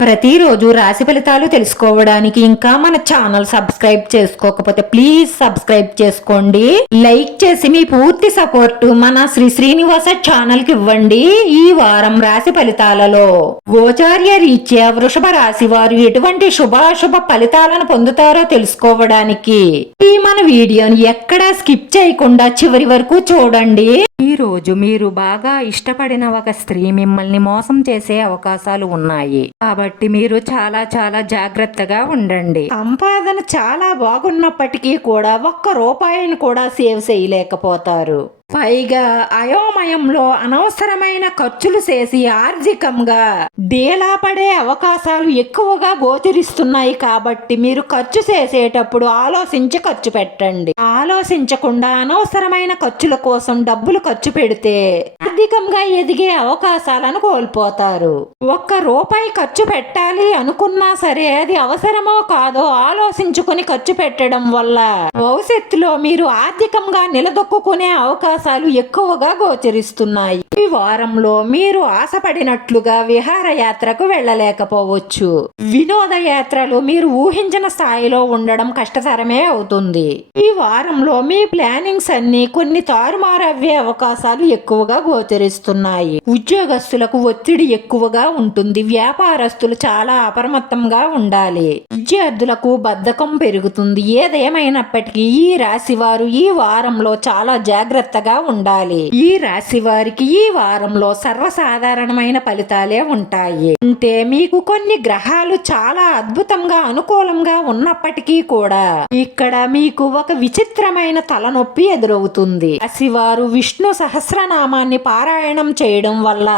ప్రతిరోజు రాశి ఫలితాలు తెలుసుకోవడానికి ఇంకా మన ఛానల్ సబ్స్క్రైబ్ చేసుకోకపోతే ప్లీజ్ సబ్స్క్రైబ్ చేసుకోండి. లైక్ చేసి మీ పూర్తి సపోర్ట్ మన శ్రీ శ్రీనివాస ఛానల్కి ఇవ్వండి ఈ వారం రాశి ఫలితాలలో. గోచార్య రీత్యా వృషభ రాశి వారు ఎటువంటి శుభాశుభ ఫలితాలను పొందుతారో తెలుసుకోవడానికి ఈ మన వీడియోని ఎక్కడా స్కిప్ చేయకుండా చివరి వరకు చూడండి. ఈ రోజు మీరు బాగా ఇష్టపడిన ఒక స్త్రీ మిమ్మల్ని మోసం చేసే అవకాశాలు ఉన్నాయి. కాబట్టి కాబట్టి మీరు చాలా చాలా జాగ్రత్తగా ఉండండి. సంపాదన చాలా బాగున్నప్పటికీ కూడా ఒక్క రూపాయిని కూడా సేవ్ చేయలేకపోతారు. పైగా అయోమయంలో అనవసరమైన ఖర్చులు చేసి ఆర్థికంగా డీలా పడే అవకాశాలు ఎక్కువగా గోచరిస్తున్నాయి కాబట్టి మీరు ఖర్చు చేసేటప్పుడు ఆలోచించి ఖర్చు పెట్టండి. ఆలోచించకుండా అనవసరమైన ఖర్చుల కోసం డబ్బులు ఖర్చు పెడితే ఆర్థికంగా ఎదిగే అవకాశాలను కోల్పోతారు. ఒక్క రూపాయి ఖర్చు పెట్టాలి అనుకున్నా సరే అది అవసరమో కాదో ఆలోచించుకుని ఖర్చు పెట్టడం వల్ల భవిష్యత్తులో మీరు ఆర్థికంగా నిలదొక్కునే అవకాశాలు ఎక్కువగా గోచరిస్తున్నాయి. ఈ వారంలో మీరు ఆశపడినట్లుగా విహారయాత్రకు వెళ్ళలేకపోవచ్చు. వినోద యాత్రలు మీరు ఊహించిన స్థాయిలో ఉండడం కష్టతరమే అవుతుంది. ఈ వారంలో మీ ప్లానింగ్స్ అన్ని కొన్ని తారుమారవ్వే అవకాశాలు ఎక్కువగా గోచరిస్తున్నాయి. ఉద్యోగస్తులకు ఒత్తిడి ఎక్కువగా ఉంటుంది. వ్యాపారస్తులు చాలా అప్రమత్తంగా ఉండాలి. విద్యార్థులకు బద్ధకం పెరుగుతుంది. ఏదేమైనప్పటికీ ఈ రాశి వారు ఈ వారంలో చాలా జాగ్రత్తగా ఉండాలి. ఈ రాశి వారికి ఈ వారంలో సర్వసాధారణమైన ఫలితాలే ఉంటాయి. అంటే మీకు కొన్ని గ్రహాలు చాలా అద్భుతంగా అనుకూలంగా ఉన్నప్పటికీ కూడా ఇక్కడ మీకు ఒక విచిత్రమైన తలనొప్పి ఎదురవుతుంది. రాశివారు విష్ణు సహస్రనామాన్ని పారాయణం చేయడం వల్ల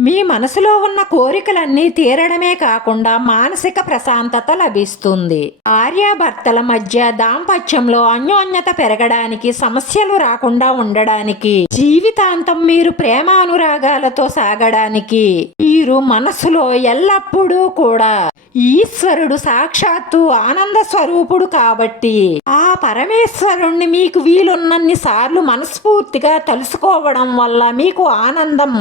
మీ మనసులో ఉన్న కోరికలన్నీ తీరడమే కాకుండా మానసిక ప్రశాంతత లభిస్తుంది. ఆర్యాభర్తల మధ్య దాంపత్యంలో అన్యోన్యత పెరగడానికి సమస్యలు రాకుండా ఉండడానికి జీవితాంతం మీరు ప్రేమానురాగాలతో సాగడానికి మీరు మనసులో ఎల్లప్పుడూ కూడా ఈశ్వరుడు సాక్షాత్తు ఆనంద స్వరూపుడు కాబట్టి ఆ పరమేశ్వరుణ్ణి మీకు వీలున్నన్ని సార్లు మనస్ఫూర్తిగా తలుసుకోవడం వల్ల మీకు ఆనందం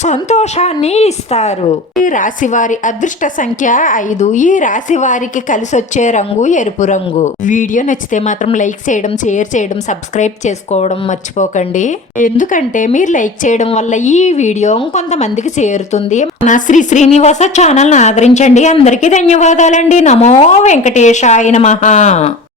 సంతోషాన్ని ఇస్తారు. ఈ రాశి వారి అదృష్ట సంఖ్య ఐదు. ఈ రాశి వారికి కలిసి వచ్చే రంగు ఎరుపు రంగు. వీడియో నచ్చితే మాత్రం లైక్ చేయడం షేర్ చేయడం సబ్స్క్రైబ్ చేసుకోవడం మర్చిపోకండి. ఎందుకంటే మీరు లైక్ చేయడం వల్ల ఈ వీడియో కొంతమందికి చేరుతుంది. నా శ్రీ శ్రీనివాస ఛానల్ ఆదరించండి. అందరికీ ధన్యవాదాలండి. నమో వెంకటేశాయ నమ.